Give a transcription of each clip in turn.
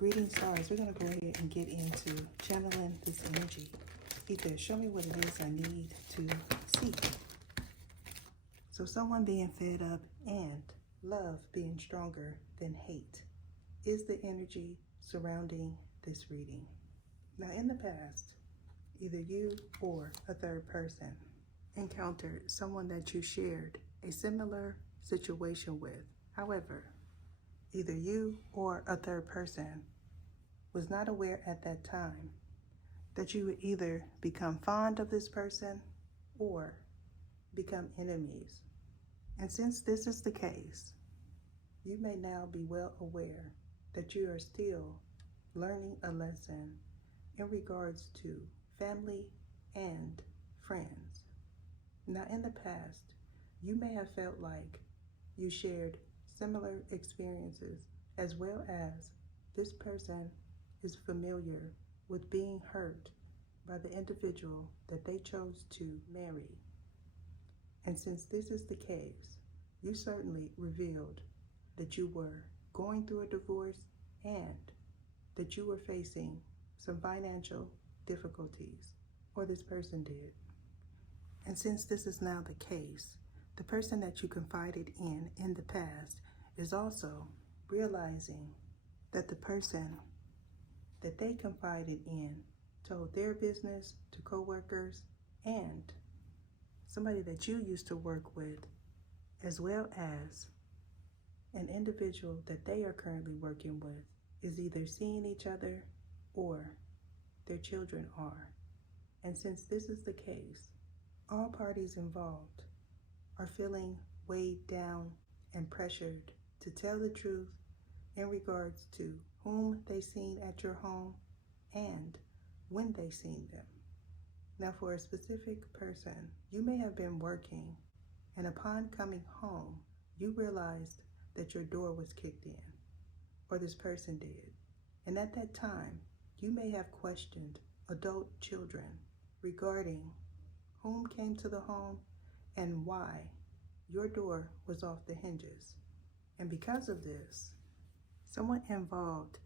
Greetings, stars. We're going to go ahead and get into channeling this energy. Ether, show me what it is I need to see. So someone being fed up and love being stronger than hate is the energy surrounding this reading. Now, in the past, either you or a third person encountered someone that you shared a similar situation with. However, either you or a third person was not aware at that time that you would either become fond of this person or become enemies. And since this is the case, you may now be well aware that you are still learning a lesson in regards to family and friends. Now, in the past, you may have felt like you shared similar experiences, as well as this person is familiar with being hurt by the individual that they chose to marry. And since this is the case, you certainly revealed that you were going through a divorce and that you were facing some financial difficulties, or this person did. And since this is now the case, the person that you confided in the past is also realizing that the person that they confided in told their business to coworkers and somebody that you used to work with, as well as an individual that they are currently working with, is either seeing each other or their children are. And since this is the case, all parties involved are feeling weighed down and pressured to tell the truth in regards to whom they seen at your home and when they seen them. Now, for a specific person, you may have been working, and upon coming home, you realized that your door was kicked in, or this person did. And at that time, you may have questioned adult children regarding whom came to the home and why your door was off the hinges. And because of this, someone involved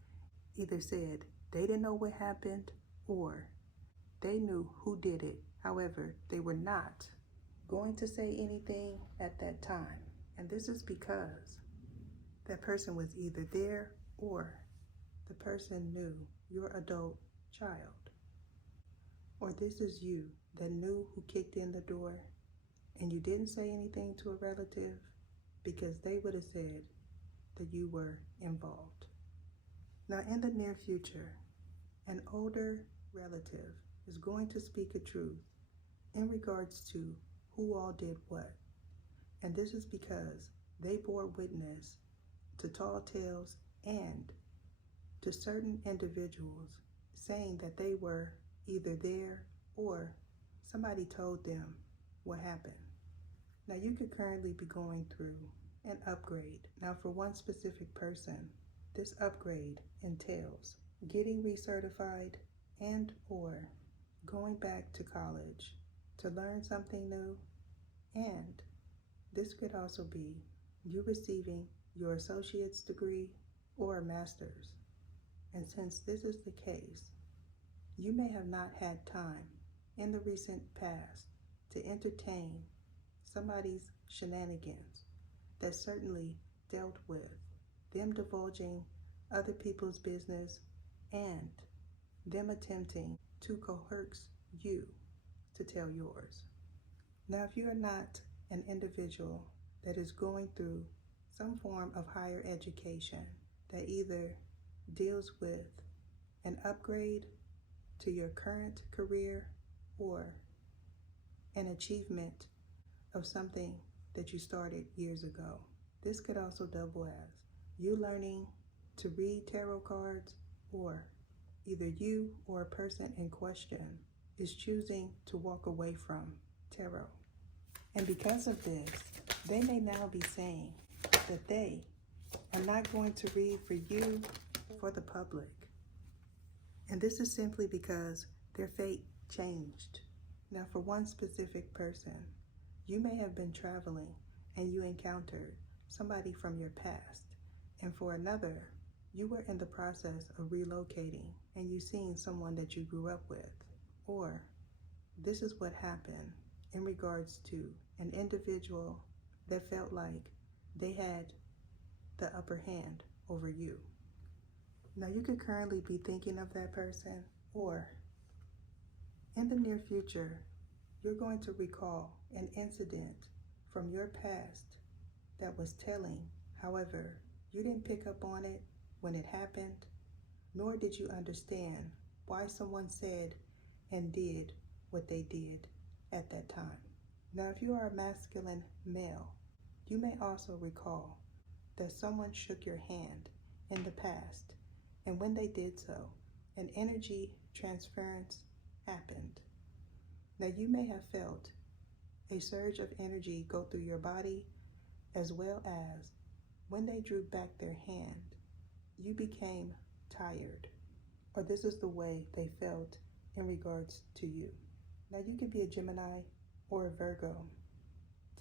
either said they didn't know what happened or they knew who did it. However, they were not going to say anything at that time. And this is because that person was either there or the person knew your adult child. Or this is you that knew who kicked in the door and you didn't say anything to a relative because they would have said that you were involved. Now, in the near future, an older relative is going to speak a truth in regards to who all did what. And this is because they bore witness to tall tales and to certain individuals saying that they were either there or somebody told them what happened. Now, you could currently be going through an upgrade. Now, for one specific person, this upgrade entails getting recertified and or going back to college to learn something new. And this could also be you receiving your associate's degree or a master's. And since this is the case, you may have not had time in the recent past to entertain somebody's shenanigans that certainly dealt with them divulging other people's business and them attempting to coerce you to tell yours. Now, if you are not an individual that is going through some form of higher education that either deals with an upgrade to your current career or an achievement of something that you started years ago, this could also double as you learning to read tarot cards, or either you or a person in question is choosing to walk away from tarot. And because of this, they may now be saying that they are not going to read for you, for the public. And this is simply because their fate changed. Now, for one specific person, you may have been traveling and you encountered somebody from your past. And for another, you were in the process of relocating and you seen someone that you grew up with. Or this is what happened in regards to an individual that felt like they had the upper hand over you. Now you could currently be thinking of that person, or in the near future, you're going to recall an incident from your past that was telling. However, you didn't pick up on it when it happened, nor did you understand why someone said and did what they did at that time. Now, if you are a masculine male, you may also recall that someone shook your hand in the past, and when they did so, an energy transference happened. Now, you may have felt a surge of energy go through your body, as well as when they drew back their hand, you became tired, or this is the way they felt in regards to you. Now, you could be a Gemini or a Virgo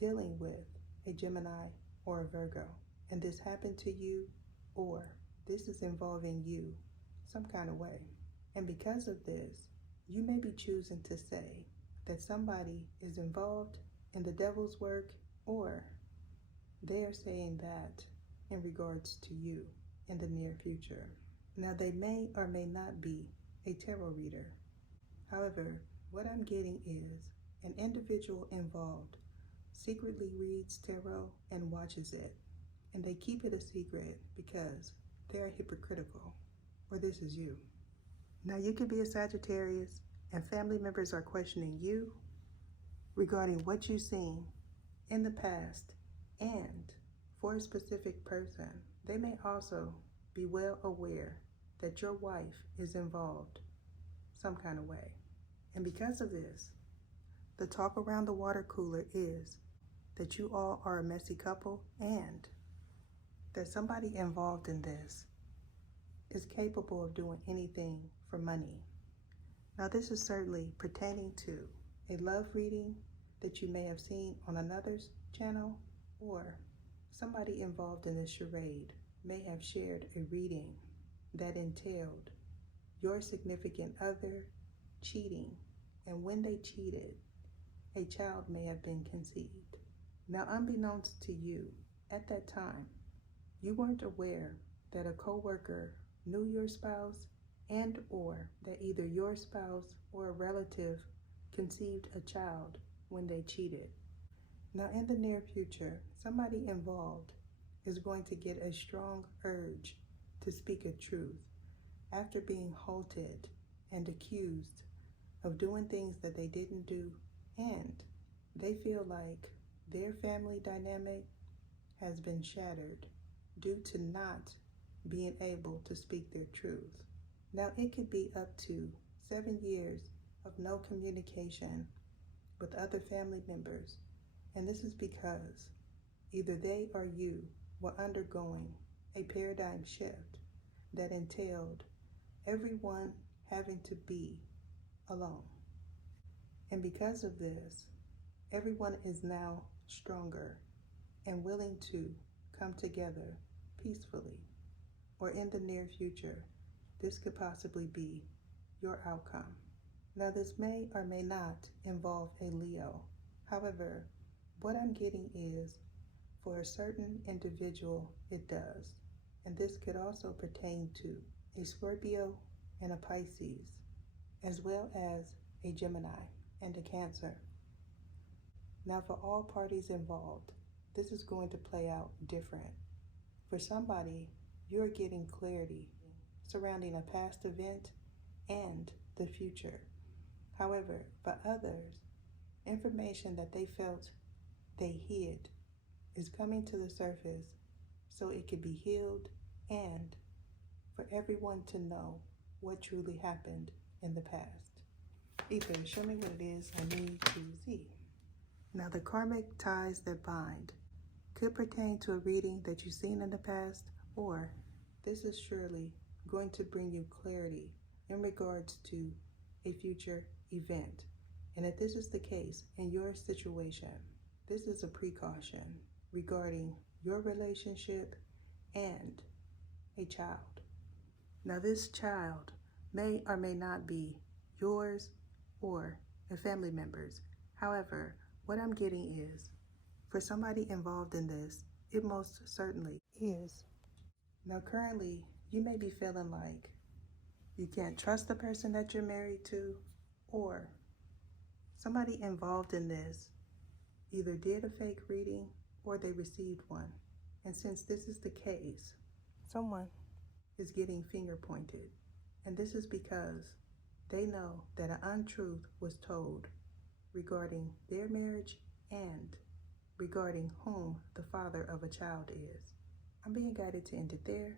dealing with a Gemini or a Virgo, and this happened to you, or this is involving you some kind of way. And because of this, you may be choosing to say that somebody is involved in the devil's work, or they are saying that in regards to you in the near future. Now, they may or may not be a tarot reader. However, what I'm getting is an individual involved secretly reads tarot and watches it, and they keep it a secret because they are hypocritical, or this is you. Now, you could be a Sagittarius and family members are questioning you regarding what you've seen in the past, and for a specific person, they may also be well aware that your wife is involved some kind of way. And because of this, the talk around the water cooler is that you all are a messy couple, and that somebody involved in this is capable of doing anything for money. Now, this is certainly pertaining to a love reading that you may have seen on another's channel, or somebody involved in this charade may have shared a reading that entailed your significant other cheating, and when they cheated, a child may have been conceived. Now, unbeknownst to you, at that time, you weren't aware that a coworker knew your spouse, and or that either your spouse or a relative conceived a child when they cheated. Now, in the near future, somebody involved is going to get a strong urge to speak a truth after being halted and accused of doing things that they didn't do, and they feel like their family dynamic has been shattered due to not being able to speak their truth. Now, it could be up to 7 years of no communication with other family members, and this is because either they or you were undergoing a paradigm shift that entailed everyone having to be alone. And because of this, everyone is now stronger and willing to come together peacefully, or in the near future, this could possibly be your outcome. Now, this may or may not involve a Leo. However, what I'm getting is for a certain individual, it does. And this could also pertain to a Scorpio and a Pisces, as well as a Gemini and a Cancer. Now, for all parties involved, this is going to play out different. For somebody, you're getting clarity surrounding a past event and the future. However, for others, information that they felt they hid is coming to the surface so it could be healed, and for everyone to know what truly happened in the past. Ether, show me what it is I need to see. Now, the karmic ties that bind could pertain to a reading that you've seen in the past, or this is surely going to bring you clarity in regards to a future event. And if this is the case in your situation, this is a precaution regarding your relationship and a child. Now, this child may or may not be yours or a family member's. However, what I'm getting is, for somebody involved in this, it most certainly is. Now, currently, you may be feeling like you can't trust the person that you're married to, or somebody involved in this either did a fake reading or they received one. And since this is the case, someone is getting finger pointed. And this is because they know that an untruth was told regarding their marriage and regarding whom the father of a child is. I'm being guided to end it there.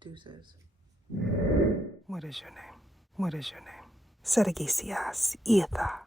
Deuces. What is your name? What is your name? Sagittarius, Ether.